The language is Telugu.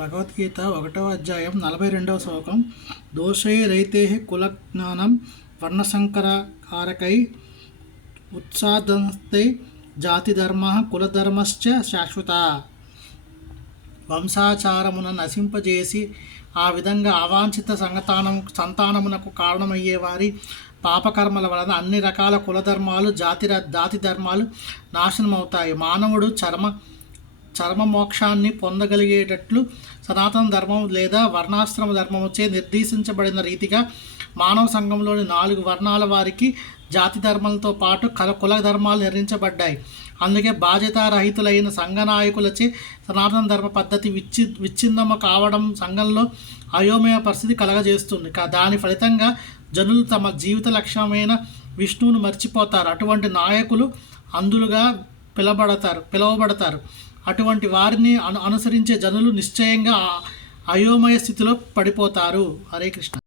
భగవద్గీత ఒకటవ అధ్యాయం నలభై రెండవ శ్లోకం. దోషై రైతే కులజ్ఞానం వర్ణసంకరకారకై ఉత్సాదంతే జాతి ధర్మ కులధర్మశ్చ శాశ్వత. వంశాచారమున నశింపజేసి ఆ విధంగా అవాంఛిత సంగతానం సంతానమునకు కారణమయ్యే వారి పాపకర్మల వలన అన్ని రకాల కులధర్మాలు జాతి జాతి ధర్మాలు నాశనమవుతాయి. మానవుడు చర్మ చర్మ మోక్షాన్ని పొందగలిగేటట్లు సనాతన ధర్మం లేదా వర్ణాశ్రమ ధర్మముచే నిర్దేశించబడిన రీతిగా మానవ సంఘంలోని నాలుగు వర్ణాల వారికి జాతి ధర్మాలతో పాటు కల కుల ధర్మాలు నిర్ణయించబడ్డాయి. అందుకే బాధ్యతారహితులైన సంఘ నాయకులచే సనాతన ధర్మ పద్ధతి విచ్చి విచ్ఛిన్నము కావడం సంఘంలో అయోమయ పరిస్థితి కలగజేస్తుంది. దాని ఫలితంగా జనులు తమ జీవిత లక్ష్యమైన విష్ణువును మర్చిపోతారు. అటువంటి నాయకులు అందులుగా పిలబడతారు పిలువబడతారు. అటువంటి వారిని అను అనుసరించే జనులు నిశ్చయంగా అయోమయ స్థితిలో పడిపోతారు. హరే కృష్ణ.